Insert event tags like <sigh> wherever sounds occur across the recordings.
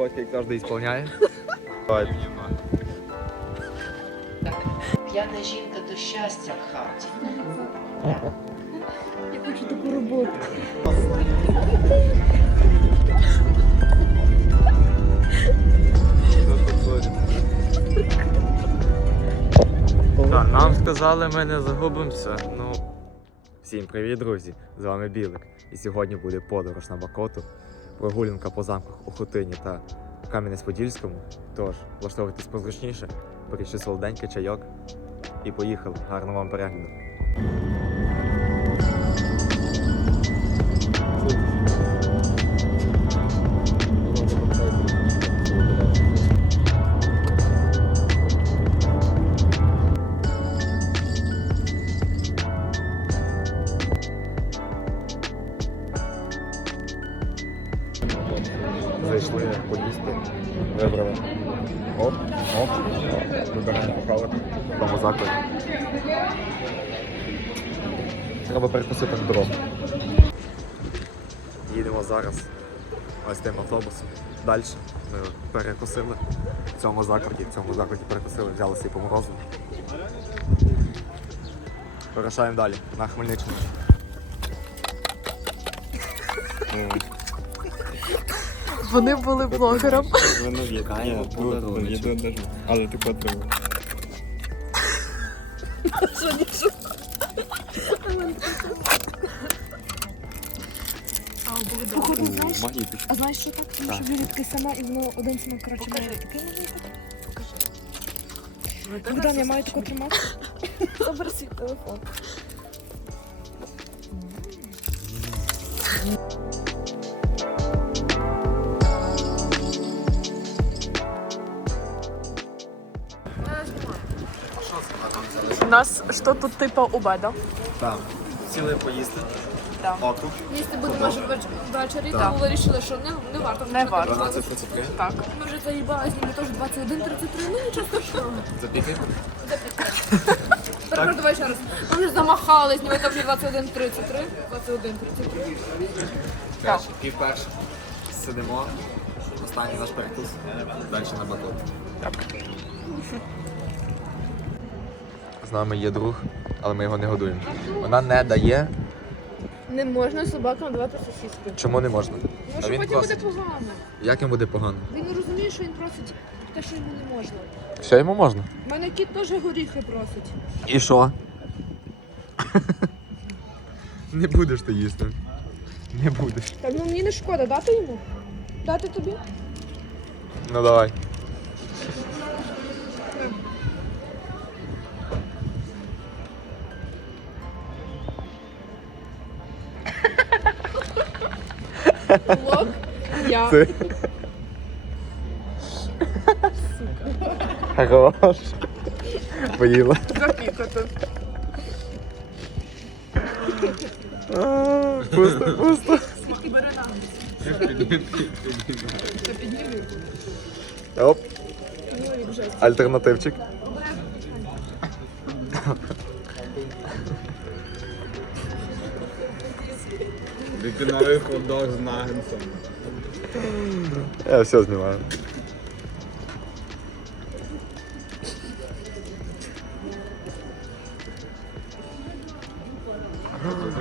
Котя, як завжди, ісполняє. Давай. П'яна жінка до щастя в хаті. Я хочу таку роботу. Так, нам сказали, ми не загубимося. Ну, всім привіт, друзі! З вами Білик. І сьогодні буде подорож на Бакоту, прогулянка по замках у Хотині та Кам'янець-Подільському. Тож, влаштовуйтесь позручніше, поки ще солоденький чайок і поїхали. Гарного вам перегляду. В цьому закладі, в цьому закладі перекусили, взяли собі по морозу. Вирушаємо далі на Хмельниччину. Вони були блогером. Воно відео, відео. Але ти. Походу, знаєш, Магнітик. а знаєш, що так? Тому що Вірі таке саме і воно один саме коротше має таке можна так? Богдан, я маю таку тримати. <laughs> Забери свій телефон. У нас що тут типу убеда? Так. Сіли поїсти. Так. Округ. Їсти будемо аж ввечері, тому вирішили, що не, не варто. Не варто. 12.33. Так. Ми вже заїбали з ними теж 21.33, ну нічого страшного. Запікай. Тепер давай ще раз. Ми вже замахали з ними, там вже 21.33. 21.33. Так. Пів перше. Сидимо. Останній наш перекус. Далі на батут. Так. З нами є друг, але ми його не годуємо. Вона не дає. Не можна собакам давати сосиски. Чому не можна? Ну що він потім буде просить. погано. Як йому буде погано? Він не розуміє, що він просить те, що йому не можна. Все йому можна. У мене кіт теж горіхи просить. І що? Не будеш ти їсти. Не будеш. Так ну мені не шкода, дати йому? Дати тобі? Ну давай. Лок. Я. Ти. Хорош. Поїла. Запікати. А, Пусто, пусто. Бери. Це підніми. Оп, альтернативчик. Дитиновий хот-дог з наггетсом. Я все знімаю.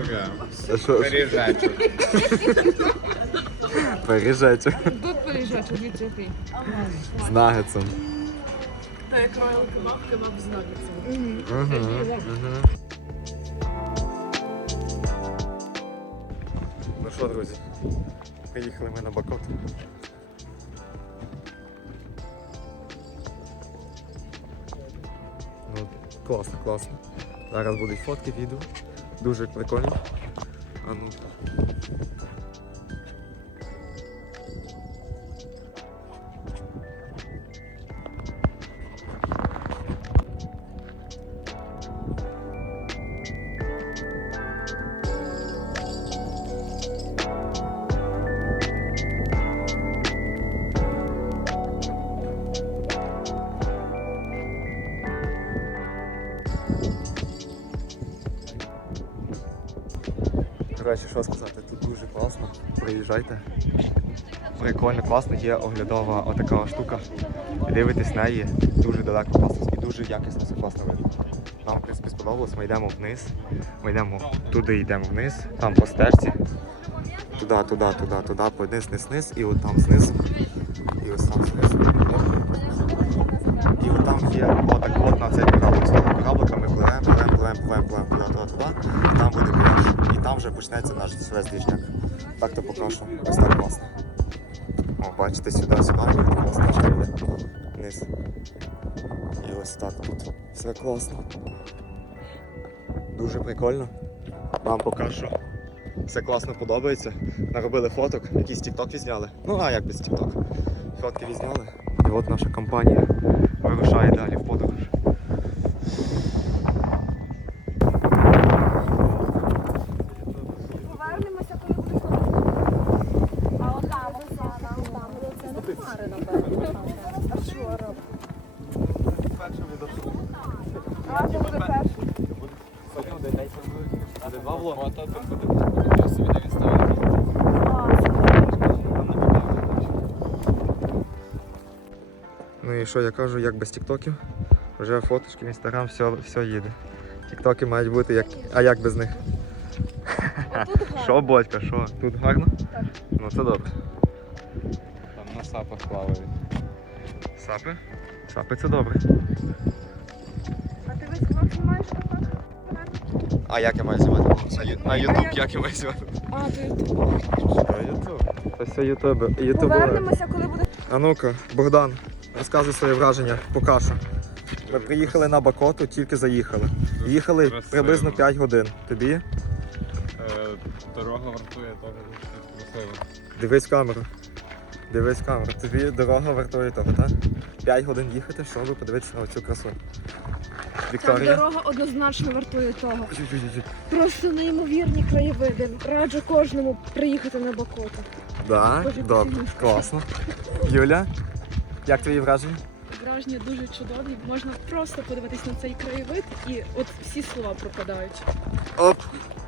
Таке. А що? Пиріжечок. Пережечу. Тут приїжджати, від який. З нагетсом. Та як роял кебаб, кебаб з нагетсом. Угу. Угу. Приїхали ми на Бакот. Ну, класно, класно. Зараз будуть фотки, відео. Дуже прикольно. А ну. Є оглядова отака штука. Дивитесь неї, дуже далеко класно і дуже якісно все класно видно. Нам, в принципі, сподобалось, ми йдемо вниз. Ми йдемо туди, йдемо вниз, там по стежці. Туди, туди, туди, туди, по вниз, вниз, вниз, і от там знизу. І ось там знизу. І от там є отак от на цей кораблик. З того кораблика ми пливемо, пливемо, пливемо, пливемо, пливемо туди, туди, туди. Там буде пляж. І там вже почнеться наш весь двіжняк. Так то покажу. Ось так класно. Бачите, сюди, сюди, і класно йде. Вниз. І ось так тут. Все класно. Дуже прикольно. Вам покажу. Все класно подобається. Наробили фоток, якийсь тікток відзняли. Ну а як без тікток? Фотки відзняли. І от наша компанія вирушає далі в подорож. Повернемося, коли буде А от там, от там, от там. Це не хмари, напевно. А що робить? А, це буде перший. Два влоги. Ну і що я кажу, як без тіктоків? Вже фоточки в інстаграм, все, все їде. Тіктоки мають бути як. А як без них? <laughs> Що, батька, що? Тут гарно? Так. Ну це добре. Там на сапах плавають. Сапи? Сапи це добре. А ти весь хлоп знімаєш так? А як я маю знімати? На, Ютуб як я маю знімати? А, ти Що, Ютуб? Це все Ютуб. Ютуб. Повернемося, коли буде А ну-ка, Богдан, розказуй своє враження по кашу. Ми приїхали на Бакоту, тільки заїхали. Їхали приблизно 5 годин. Тобі? Е, дорога вартує того, що красиво. Дивись камеру. Дивись камеру. Тобі дорога вартує того, так? 5 годин їхати, щоб подивитися на цю красу. Ця Вікторія. дорога однозначно вартує того. Просто неймовірні краєвиди. Раджу кожному приїхати на Бакоту. Да, добре, класно. Юля, як твої враження? Враження дуже чудові. Можна просто подивитись на цей краєвид і от всі слова пропадають. Оп!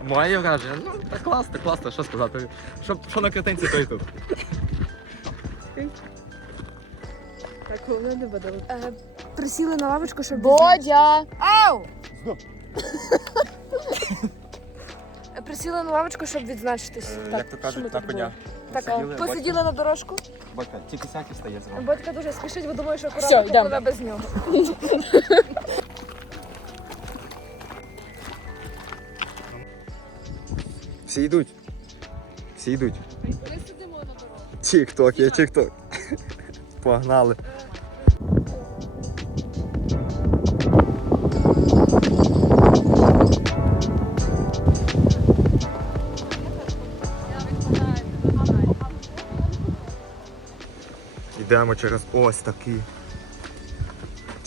Моє враження. Ну, та класно, класно, що сказати. Що, що на картинці, то і тут. Так, головне не буде. Е, присіли на лавочку, щоб. Бодя! Ау! Е, Присіли на лавочку, щоб відзначитись. Е, Так, як то що кажуть, ми на тут коня. були? Так, Посиділи, посиділи на дорожку. Батька, тільки сяки стає зразу. Батька дуже спішить, бо думаю, що Все, йдемо. без нього. Всі йдуть. Всі йдуть. Ми сидимо на дорозі. Тік-ток, є тік-ток. Погнали. Йдемо через ось такий.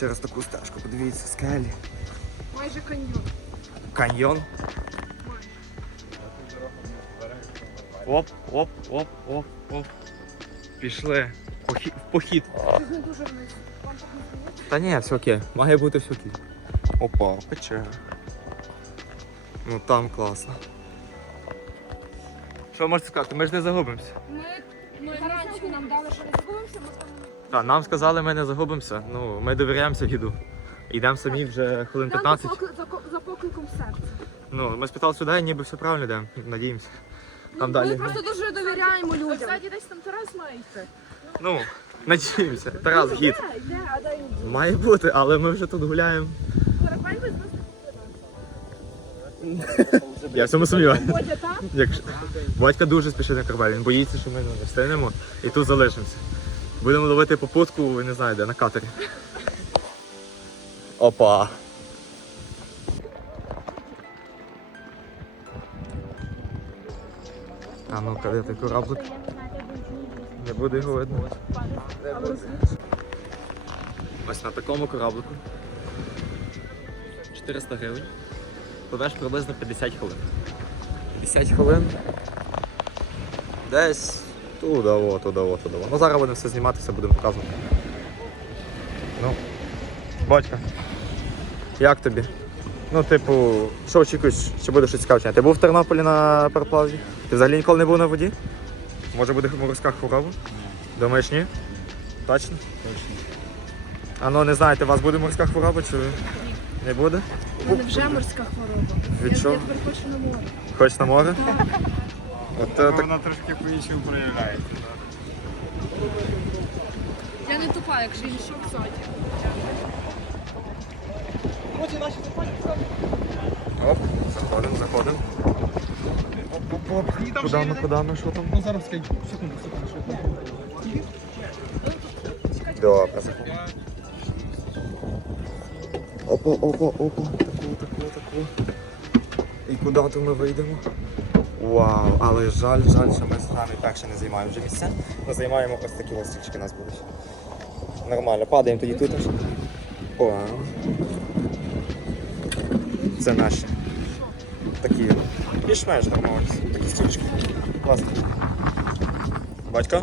Через таку стежку, подивіться, скелі. Майже каньйон. Каньйон. Оп, оп, оп, оп, оп. Пішли. Похід, в похід. Та ні, все окей. Має бути все окей. Опа, печера. Ну там класно. Що можете сказати? Ми ж не загубимося. Ми, гарантію нам дали, що не забудемося, Так, нам сказали, ми не загубимося. Ну, ми довіряємося гіду. Йдемо самі вже хвилин 15. за, покли- за, за покликом серця. Ну, ми спитали сюди, ніби все правильно йдемо. Надіємося. Там Ми далі. просто дуже довіряємо людям. Ззаді десь там Тарас має йти. Ну, надіємося. Тарас гід. Де, де, а дай. Має бути, але ми вже тут гуляємо. Корабель без нас Я в цьому сумніваюся. Бодя, так? Якщо... Батько дуже спішить на корабель, він боїться, що ми не встигнемо і тут залишимося. Будемо ловити попутку, не знаю де, на катері. Опа. А ну-ка, де той кораблик? Не буде його видно. Ось на такому кораблику. 400 гривень. Пливеш приблизно 50 хвилин. 50 хвилин. Десь туди, о, туди, о, туди. Ну зараз будемо все знімати, все будемо показувати. Ну, батька. Як тобі? Ну, типу, що очікуєш, чи буде щось цікаве? Ти був в Тернополі на пароплаві? Ти взагалі ніколи не був на воді? Може буде морська хвороба? Думаєш, ні? Точно? Точно. А ну не знаєте, у вас буде морська хвороба чи не буде? У мене вже морська хвороба. Від чого? я тепер хочу на море. Хоч на море? От е, так. Вона трошки по-іншому проявляється. Я не тупа, якщо він шок ззаді. Оп, заходимо, заходимо. Куди ми, куди ми, що там? Ну зараз скажу, секунду, секунду, що там. Добре. Опа, опа, опа. Таку, таку, таку. І куди то ми вийдемо? Вау, але жаль, жаль, що ми з нами перше не займаємо вже місця. Ми займаємо ось такі стільчики у нас будуть. Нормально, падаємо тоді тут. О. Це наші. Такі. Більш-менш нормально. Такі стільчики. Класно. Батько?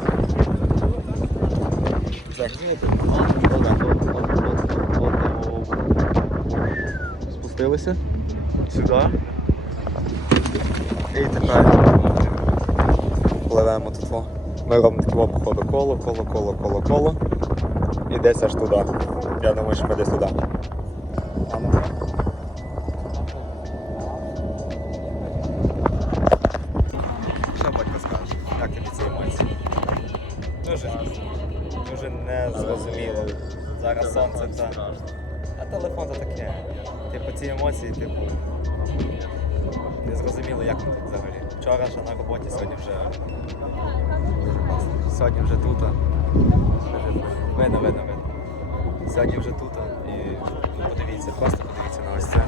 Спустилися сюди. І тепер пливемо тут. Ми робимо таке походу коло, коло, коло, коло, коло. І десь аж туди. Я думаю, що ми десь туди. Що батько скаже? Як тобі ці емоції? Дуже, дуже незрозуміло. Зараз сонце та. А телефон то таке. Типу ці емоції, типу. Вчора на роботі, сьогодні вже. Сьогодні вже тут. Видно, видно, видно. Сьогодні вже тут. І подивіться, просто подивіться на ось це.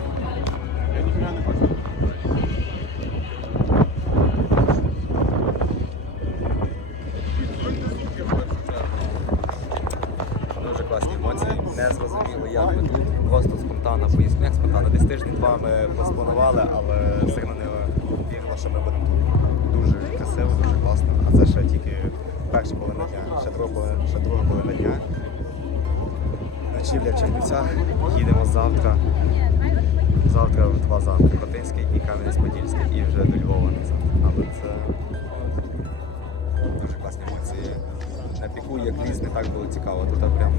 Дуже класні емоції. Не зрозуміло, як ми тут. Просто спонтанно поїздка. Як спонтанно. Десь тиждень-два ми поспланували, але все одно не вірила, що ми будемо тут. Красиво, дуже класно. А це ще тільки перша половина дня, ще друга половина, ще друга половина дня. Ночівля в Чернівцях. Їдемо завтра. Завтра в два замки. Хотинський і Кам'янець-Подільський. І вже до Львова назад. Але це дуже класні емоції. На піку, як ліс, не так було цікаво. Тут прям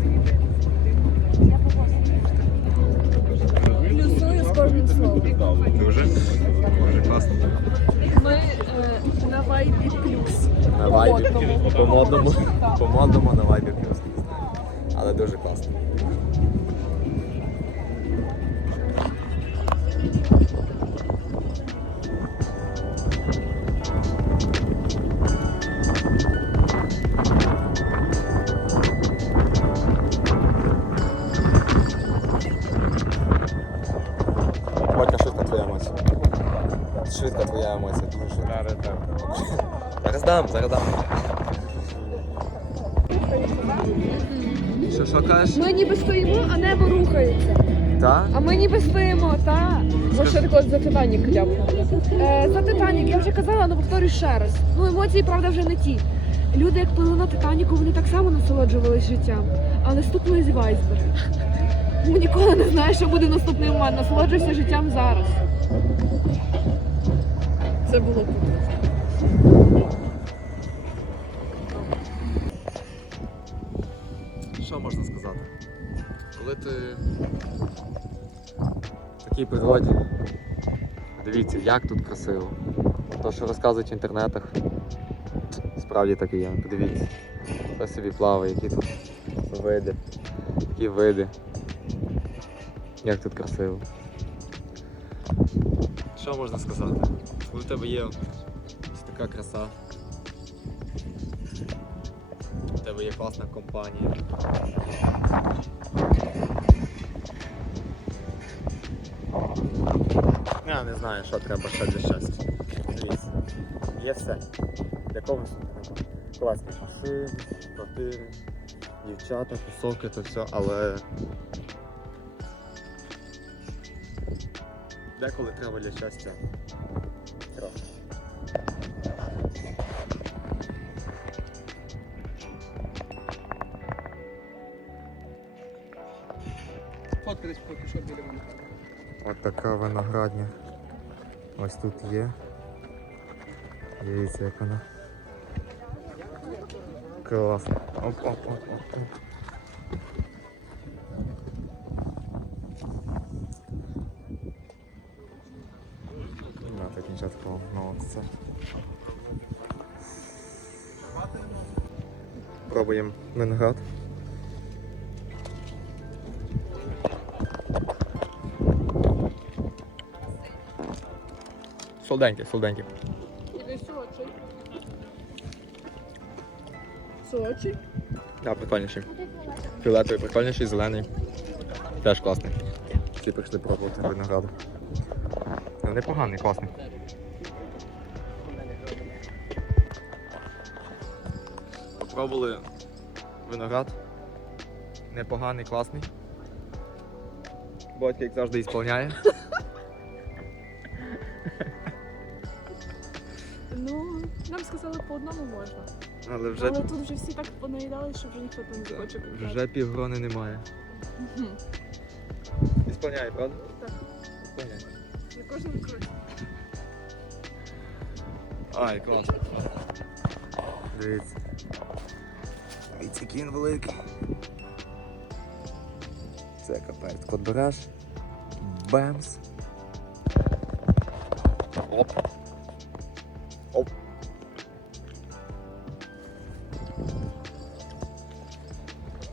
Плюсую з кожним словом. дуже, дуже класно. Ми е, на вайбі плюс. На вайбі. По модному, по модному на вайбі плюс. Але дуже класно. Дам, зараз дам. Що, що кажеш? Ми ніби стоїмо, а небо рухається. Так? А ми ніби стоїмо, та. За що таке за Титанік ляпнула? Е, за Титанік, я вже казала, але повторюю ще раз. Ну, емоції, правда, вже не ті. Люди, як плили на Титаніку, вони так само насолоджувалися життям, але стукнулись в айсберг. Ну, ніколи не знаєш, що буде наступний момент. Насолоджуйся життям зараз. Це було круто. Такій природі, дивіться, як тут красиво. То, що розказують в інтернетах, справді так і є. Подивіться. Хто собі плаває, які тут види, які види. Як тут красиво. Що можна сказати? В тебе є ось така краса. У тебе є класна компанія. Я не знаю, що треба ще для щастя. Дивіться. Є все. Для когось. Класні машини, квартири, дівчата, тусовки, то все, але. Деколи треба для щастя. Трохи. Фотка десь поки що біля мене. От така виноградня. Ось тут є. Дивіться, як вона. Класно. Оп, оп, оп, оп, оп. Да, так нічого такого. Це. Пробуємо виноград. Солоденький, солоденький. Іди сочий. Сочий? Да, прикольніший. Фіолетовий прикольніший, зелений. Теж класний. Всі прийшли пробувати винограду. Ну, непоганий, класний. Попробували виноград. Непоганий, класний. Батько, як завжди, ісполняє. <laughs> по одному можна. Але вже, Але тут вже всі так понаїдали, що вже ніхто там не хоче купляти. вже півгрони немає. Мгм. Ісполняє, правда? Так. Ісполняє. На кожному кроці. Ай, клас. Дивіться. Дивіться, який він великий. Це капець. Кот береш. Бемс. Оп. Оп.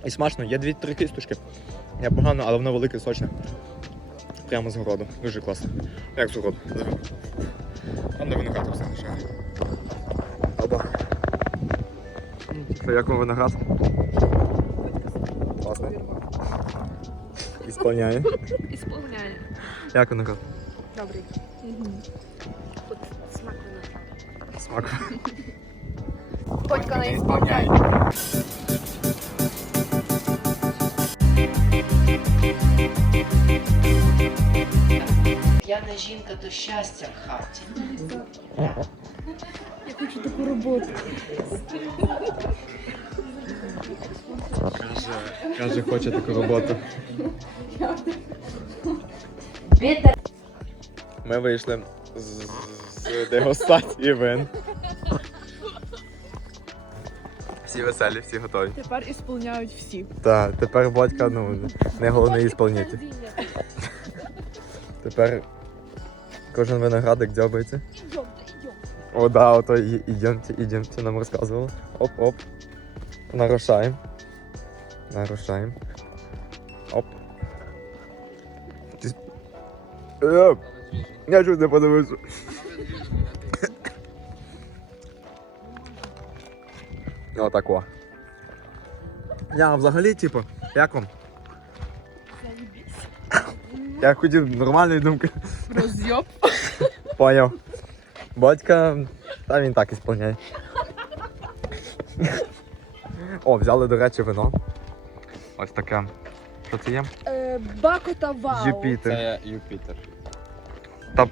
І смачно, є дві-три кісточки. Непогано, але воно велике, сочне. Прямо з городу. Дуже класно. Як з городу? Там де виноград все лишає. Оба. Як вам виноград? Класно. Ісполняє. Ісполняє. Як виноград? Добрий. Тут смак винограду. Смак. Батька не ісполняє. П'яна жінка то щастя в хаті. Я хочу таку роботу. Каже, каже, хоче таку роботу. Ми вийшли з, з дегустації вин. Всі веселі, всі готові. Тепер ісполняють всі. Так, тепер батька, ну, не головний ісполнитель. Тепер кожен виноградик дзьобається. О, да, ото ідемте, ідемте, нам розказували. Оп-оп. Нарушаємо. Нарушаємо. Оп. Е, Я чуть не подивився. Отако. Я взагалі, типу, як вам? Я хотів нормальної думки. Розйоб. Поняв. Батька, та він так ісполняє. О, взяли, до речі, вино. Ось таке. Що це є? Е, Бакота вау. Юпітер. Це Юпітер. Та...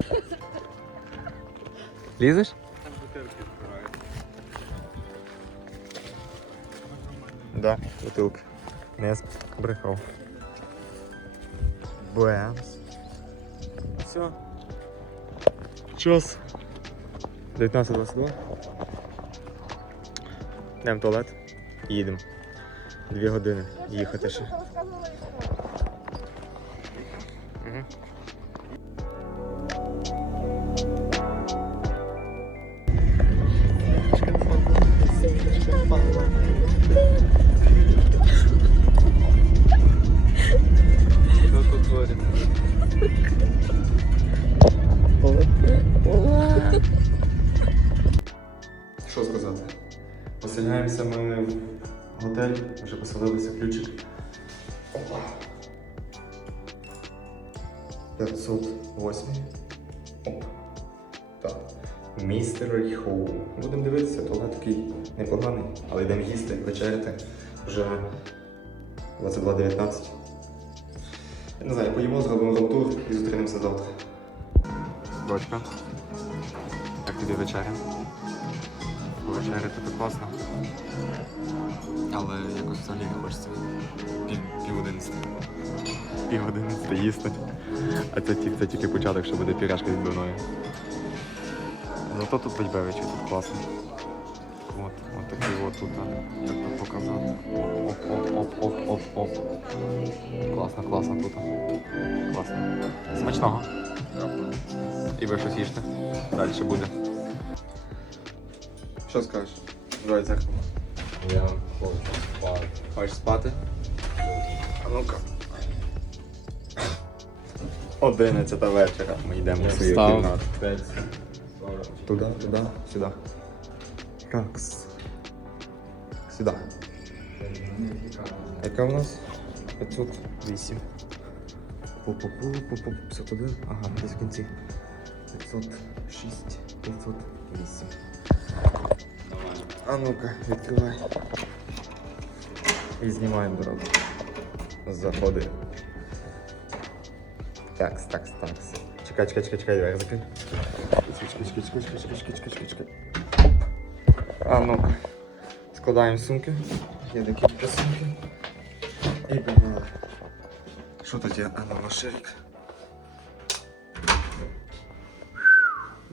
Лізеш? Да, бутилки. Не брехав. Бемс. Все. Час. 19.22. Йдемо в туалет. і Їдемо. Дві години їхати ще. Мгм. Поселяємося ми в готель, вже поселилися ключик. Опа. 508. Оп. Так. Містер Хоу. Будемо дивитися, туалет такий непоганий, але йдемо їсти, вечеряти. Вже 22.19. Я не знаю, поїмо, зробимо ротур і зустрінемося завтра. Дочка, як тобі вечеря? Вечеря тобі класно. Але якось взагалі не хочеться пів, пів одинадцяти. Пів одинадцяти їсти. А це, це тільки початок, що буде піряшка відбивною. Зато тут хоч бевичі, тут класно. от, от такий от тут, як би показати. Оп, оп, оп, оп, оп, оп. Класно, класно тут. Класно. Смачного. І ви щось їжте. Далі буде. Що скажеш? Давай зеркало. Я хочу спати. Хочеш спати? А ну-ка. Одинадцята вечора. Ми йдемо в свою Встав. кімнату. П'ять. Туда, туда, сюда. Ракс. Сюда. Яка у нас? 508. Пу-пу-пу, пу-пу, 51. Ага, десь в кінці. 506, 508. А ну-ка, відкривай. І знімаємо дорогу. Заходи. Такс, такс, такс. Чекай, чекай, чекай, чекай, двері закрий. Чекай, чекай, чекай, чекай, чекай, чекай, чекай, чекай, чекай. А ну, складаємо сумки. Є декілька сумки. І погнали. Що тут є? А ну, машинка.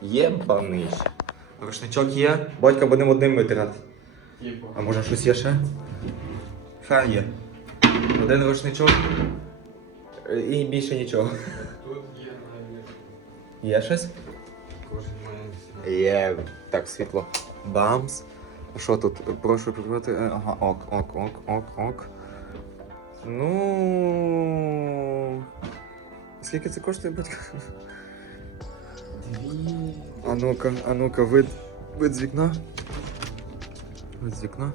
Єбаний. Рушничок є. Батька будемо одним витирати. А може щось є ще? Фен є. Один рушничок. І більше нічого. Тут є навіть. Є щось? Кожен має Є. Так, світло. Бамс. А Що тут? Прошу прибрати. Е, Ага, ок, ок, ок, ок, ок. Ну. Скільки це коштує, батько? А ну-ка, а ну-ка, вид. Вид з вікна. Вид з вікна.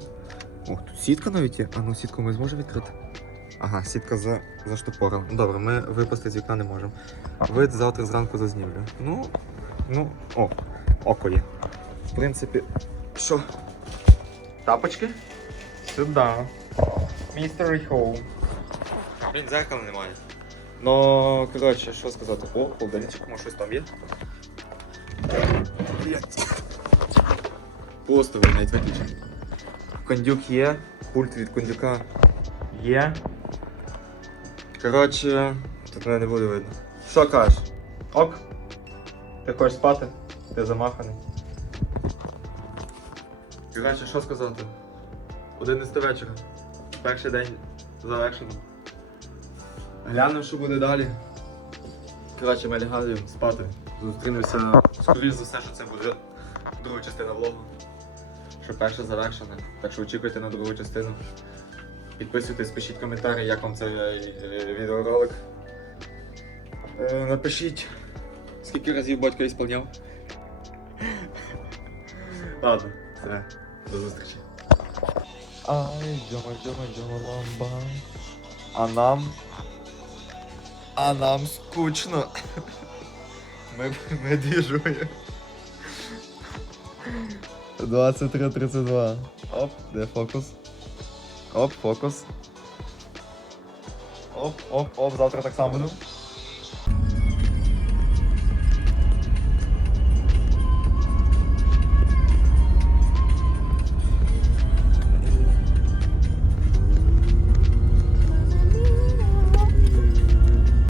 Ох, тут сітка навіть є. А ну сітку ми зможемо відкрити. Ага, сітка за, заштопорила. Ну, Добре, ми випасти з вікна не можемо. Вид завтра зранку зазнімлю. Ну, ну, о, око є. В принципі, що? Тапочки? Сюди. Містер Хоу. Блін, зеркала немає. Ну, коротше, що сказати? О, холодильничок, може щось там є? Він навіть виключений. Кондюк є, пульт від кондюка є. Коротше, тут мене не буде видно. Що кажеш? Ок? Ти хочеш спати? Ти замаханий. Коротше, що сказати? 11 вечора. Перший день завершено. Глянемо, що буде далі. Коротше, ми лягаємо спати. Зустрінемося. Скоріше за все, що це буде друга частина влогу. Що перша завершена. Так що очікуйте на другу частину. Підписуйтесь, пишіть коментарі, як вам цей е, відеоролик. Е, напишіть, скільки разів батько ісполняв. <laughs> Ладно, все, до зустрічі. Ай, дьома, дьома, дьома, ламба. А нам. А нам скучно. <laughs> Ми, ми двіжуємо. 23.32. Оп, де фокус? Оп, фокус. Оп, оп, оп, завтра так само буду.